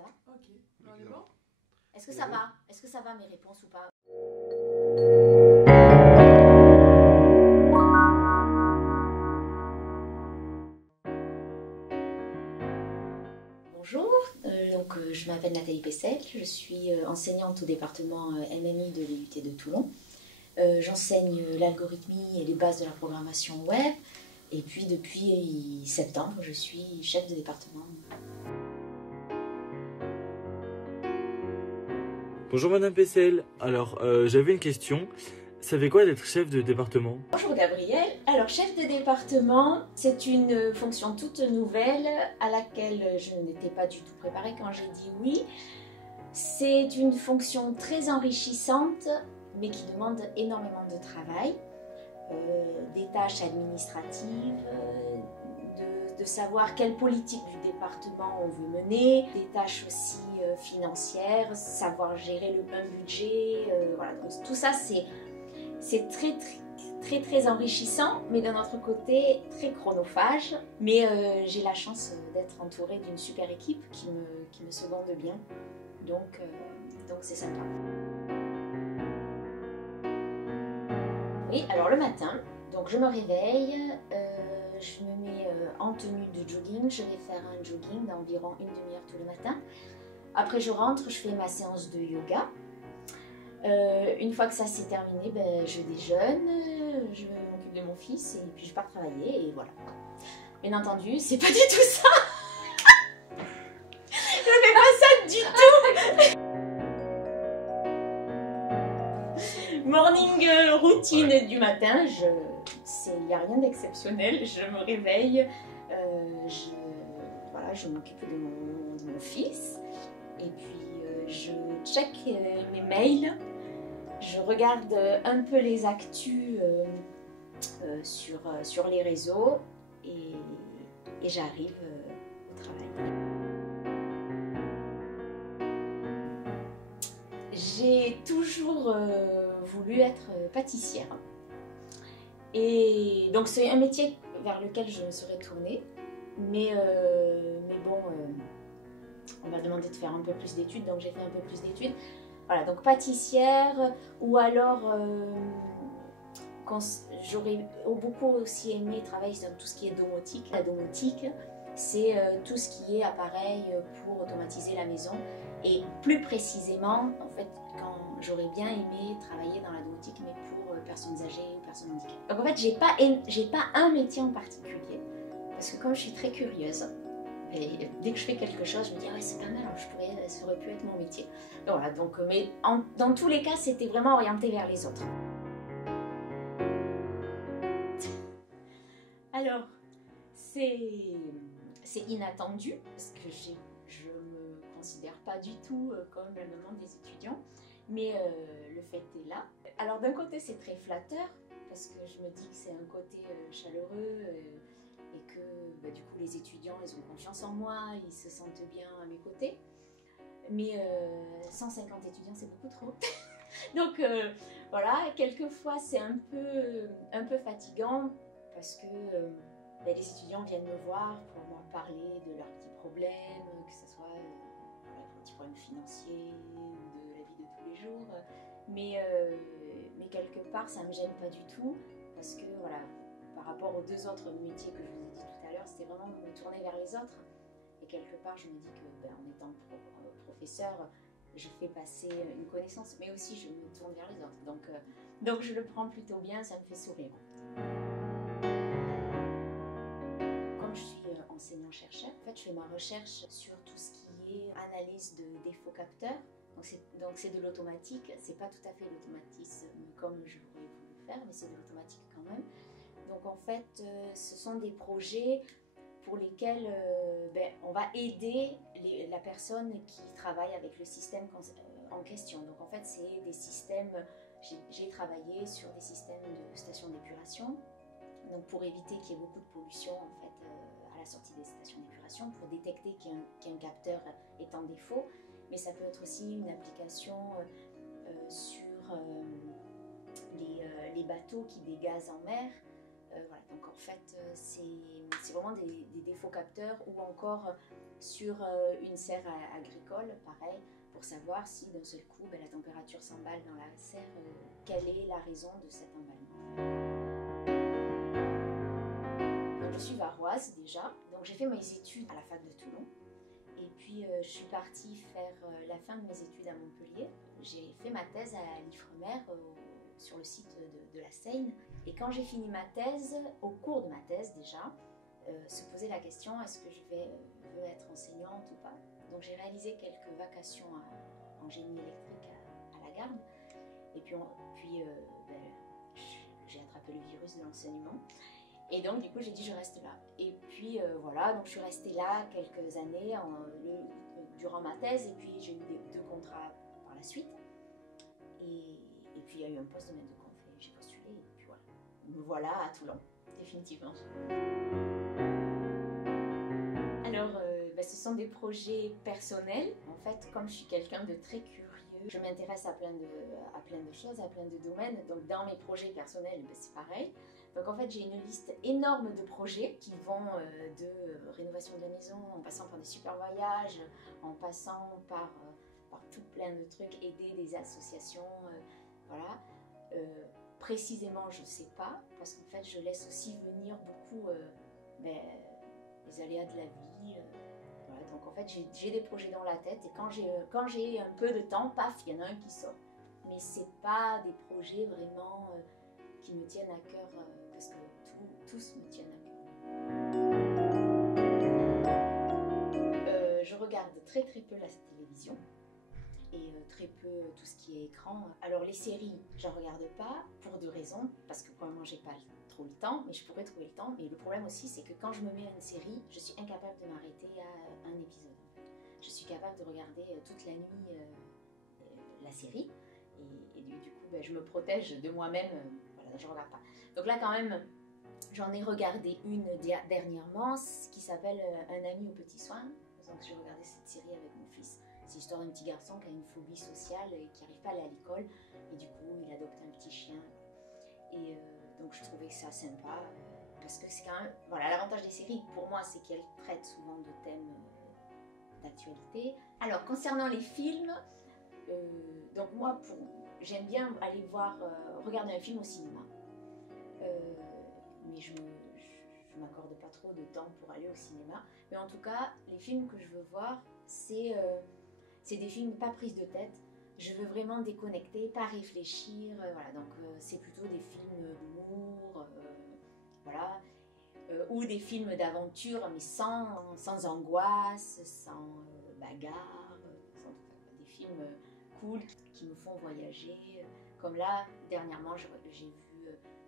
Ça va? Ok, on est bon? Est-ce que ça va? Est-ce que ça va mes réponses ou pas? Bonjour, je m'appelle Nathalie Pessel, je suis enseignante au département MNI de l'IUT de Toulon. J'enseigne l'algorithmie et les bases de la programmation web, et puis depuis septembre, je suis chef de département. Bonjour Madame Pessel, alors j'avais une question. Ça fait quoi d'être chef de département? Bonjour Gabriel, alors chef de département, c'est une fonction toute nouvelle à laquelle je n'étais pas du tout préparée quand j'ai dit oui. C'est une fonction très enrichissante, mais qui demande énormément de travail, des tâches administratives, de savoir quelle politique du département on veut mener, des tâches aussi financières, savoir gérer un budget, voilà. Donc, tout ça c'est très enrichissant, mais d'un autre côté très chronophage. Mais j'ai la chance d'être entourée d'une super équipe qui me seconde bien, donc c'est sympa. Oui, alors le matin, donc je me réveille, je me mets en tenue de jogging, je vais faire un jogging d'environ une demi-heure tout le matin. Après je rentre, je fais ma séance de yoga. Une fois que ça c'est terminé, je déjeune, je m'occupe de mon fils et puis je pars travailler et voilà. Bien entendu, c'est pas du tout ça. Je fais pas ça du tout. Morning routine du matin, il n'y a rien d'exceptionnel. Je me réveille, je m'occupe de mon fils et puis je check mes mails. Je regarde un peu les actus sur les réseaux et j'arrive au travail. J'ai toujours voulu être pâtissière et donc c'est un métier vers lequel je me serais tournée, mais bon, on m'a demandé de faire un peu plus d'études, donc j'ai fait un peu plus d'études. Voilà, donc pâtissière, ou alors j'aurais beaucoup aussi aimé travailler sur tout ce qui est domotique. La domotique, c'est tout ce qui est appareil pour automatiser la maison. Et plus précisément, en fait, quand j'aurais bien aimé travailler dans la domotique, mais pour personnes âgées ou personnes handicapées. Donc en fait, j'ai pas un métier en particulier, parce que comme je suis très curieuse, et dès que je fais quelque chose, je me dis ah ouais, c'est pas mal, ça aurait pu être mon métier. Donc voilà, mais dans tous les cas, c'était vraiment orienté vers les autres. Alors, c'est inattendu, parce que je me considère pas du tout comme la maman des étudiants, mais le fait est là. Alors d'un côté, c'est très flatteur, parce que je me dis que c'est un côté chaleureux, et que du coup les étudiants ils ont confiance en moi, ils se sentent bien à mes côtés. Mais 150 étudiants c'est beaucoup trop. Donc voilà, quelquefois c'est un peu fatigant parce que les étudiants viennent me voir pour me parler de leurs petits problèmes, que ce soit des petits problèmes financiers ou de la vie de tous les jours. Mais quelque part ça me gêne pas du tout parce que voilà, par rapport aux deux autres métiers que je vous ai dit tout à l'heure, c'était vraiment de me tourner vers les autres. Et quelque part, je me dis que en étant professeur, je fais passer une connaissance, mais aussi je me tourne vers les autres. Donc je le prends plutôt bien, ça me fait sourire. Comme je suis enseignant-chercheur, en fait, je fais ma recherche sur tout ce qui est analyse de défauts capteurs. Donc c'est de l'automatique, c'est pas tout à fait l'automatisme comme j'aurais voulu le faire, mais c'est de l'automatique quand même. Donc en fait, ce sont des projets pour lesquels on va aider la personne qui travaille avec le système en question. Donc en fait, c'est des systèmes, j'ai travaillé sur des systèmes de stations d'épuration, donc pour éviter qu'il y ait beaucoup de pollution en fait, à la sortie des stations d'épuration, pour détecter qu'un capteur est en défaut. Mais ça peut être aussi une application sur les bateaux qui dégazent en mer. Voilà, donc en fait, c'est vraiment des défauts capteurs ou encore sur une serre agricole, pareil, pour savoir si d'un seul coup la température s'emballe dans la serre, quelle est la raison de cet emballement. Donc je suis varoise déjà, donc j'ai fait mes études à la fac de Toulon. Et puis je suis partie faire la fin de mes études à Montpellier. J'ai fait ma thèse à l'Ifremer sur le site de la Seine. Et quand j'ai fini ma thèse, au cours de ma thèse déjà, se posait la question, est-ce que je veux être enseignante ou pas? Donc j'ai réalisé quelques vacations en génie électrique à la Garde. Et puis, j'ai attrapé le virus de l'enseignement. Et donc, du coup, j'ai dit, je reste là. Et puis, voilà, donc je suis restée là quelques années durant ma thèse. Et puis, j'ai eu deux contrats par la suite. Et puis, il y a eu un poste de maître de conf. Et j'ai postulé. Et puis, voilà. Me voilà à Toulon, définitivement. Alors, ce sont des projets personnels. En fait, comme je suis quelqu'un de très curieux, je m'intéresse à plein de choses, à plein de domaines. Donc, dans mes projets personnels, c'est pareil. Donc en fait, j'ai une liste énorme de projets qui vont de rénovation de la maison, en passant par des super voyages, en passant par tout plein de trucs, aider des associations, voilà. Précisément, je ne sais pas, parce qu'en fait, je laisse aussi venir beaucoup les aléas de la vie. Voilà. Donc en fait, j'ai des projets dans la tête et quand j'ai un peu de temps, paf, il y en a un qui sort. Mais c'est pas des projets vraiment qui me tiennent à cœur, parce que tous me tiennent à cœur. Je regarde très peu la télévision et très peu tout ce qui est écran. Alors les séries, j'en regarde pas pour deux raisons, parce que probablement j'ai pas trop le temps, mais je pourrais trouver le temps. Mais le problème aussi, c'est que quand je me mets à une série, je suis incapable de m'arrêter à un épisode. Je suis capable de regarder toute la nuit la série, et du coup, je me protège de moi-même. Voilà, je regarde pas. Donc là, quand même, j'en ai regardé une dernièrement qui s'appelle Un ami aux petits soins. Donc j'ai regardé cette série avec mon fils. C'est l'histoire d'un petit garçon qui a une phobie sociale et qui n'arrive pas à aller à l'école. Et du coup, il adopte un petit chien. Et donc je trouvais ça sympa. Parce que c'est quand même... Voilà, l'avantage des séries, pour moi, c'est qu'elles traitent souvent de thèmes d'actualité. Alors, concernant les films, donc moi, j'aime bien aller regarder un film au cinéma. Mais je m'accorde pas trop de temps pour aller au cinéma. Mais en tout cas, les films que je veux voir, c'est des films pas prises de tête. Je veux vraiment déconnecter, pas réfléchir. Voilà, donc c'est plutôt des films d'humour, voilà, ou des films d'aventure, mais sans angoisse, sans bagarre, des films cool qui me font voyager. Comme là, dernièrement, j'ai vu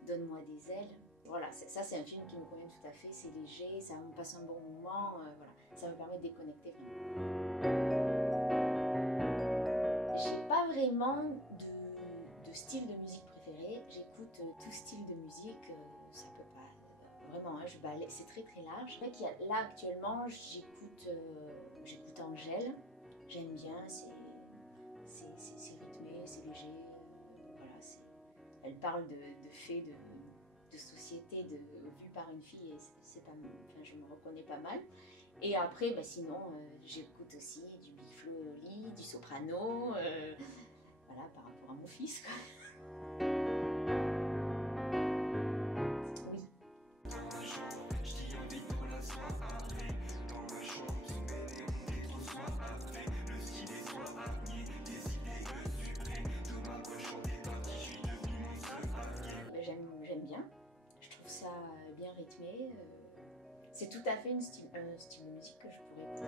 Donne-moi des ailes. Voilà, ça c'est un film qui me convient tout à fait, c'est léger, ça me passe un bon moment, voilà, ça me permet de déconnecter vraiment. J'ai pas vraiment de style de musique préféré, j'écoute tout style de musique, ça peut pas, vraiment, hein, c'est très large. C'est vrai là actuellement, j'écoute Angèle, j'aime bien, c'est rythmé, c'est léger, voilà, elle parle de faits de société vue par une fille et je me reconnais pas mal. Et après, sinon, j'écoute aussi du Big Flo et Oli, du soprano, voilà, par rapport à mon fils, quoi. Oui. J'aime bien, je trouve ça bien rythmé. C'est tout à fait un style de musique que je pourrais écouter.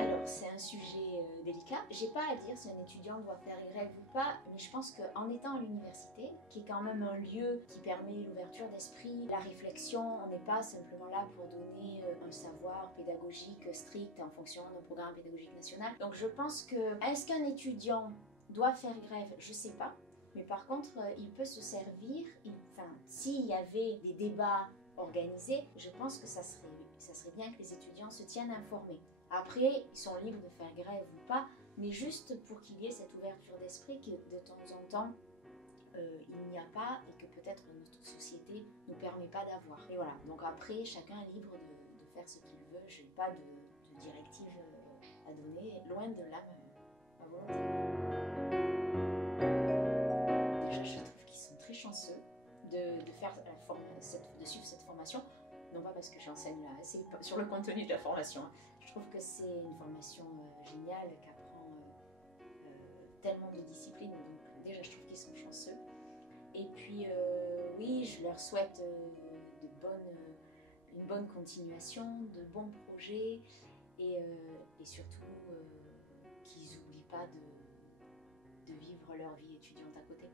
Alors, c'est un sujet délicat. J'ai pas à dire si un étudiant doit faire grève ou pas, mais je pense qu'en étant à l'université, qui est quand même un lieu qui permet l'ouverture d'esprit, la réflexion, on n'est pas simplement là pour donner un savoir pédagogique strict en fonction d'un programme pédagogique national. Donc je pense que, est-ce qu'un étudiant doit faire grève? Je sais pas. Mais par contre, il peut se servir, s'il y avait des débats organisés, je pense que ça serait bien que les étudiants se tiennent informés. Après, ils sont libres de faire grève ou pas, mais juste pour qu'il y ait cette ouverture d'esprit que de temps en temps, il n'y a pas et que peut-être notre société ne nous permet pas d'avoir. Et voilà, donc après, chacun est libre de faire ce qu'il veut. Je n'ai pas de directive à donner, loin de là ma volonté. Déjà, je trouve qu'ils sont très chanceux de faire de suivre cette formation. Non pas parce que j'enseigne là, c'est sur le contenu de la formation. Je trouve que c'est une formation géniale qui apprend tellement de disciplines. Donc déjà, je trouve qu'ils sont chanceux. Et puis oui, je leur souhaite une bonne continuation, de bons projets et surtout qu'ils n'oublient pas de vivre leur vie étudiante à côté.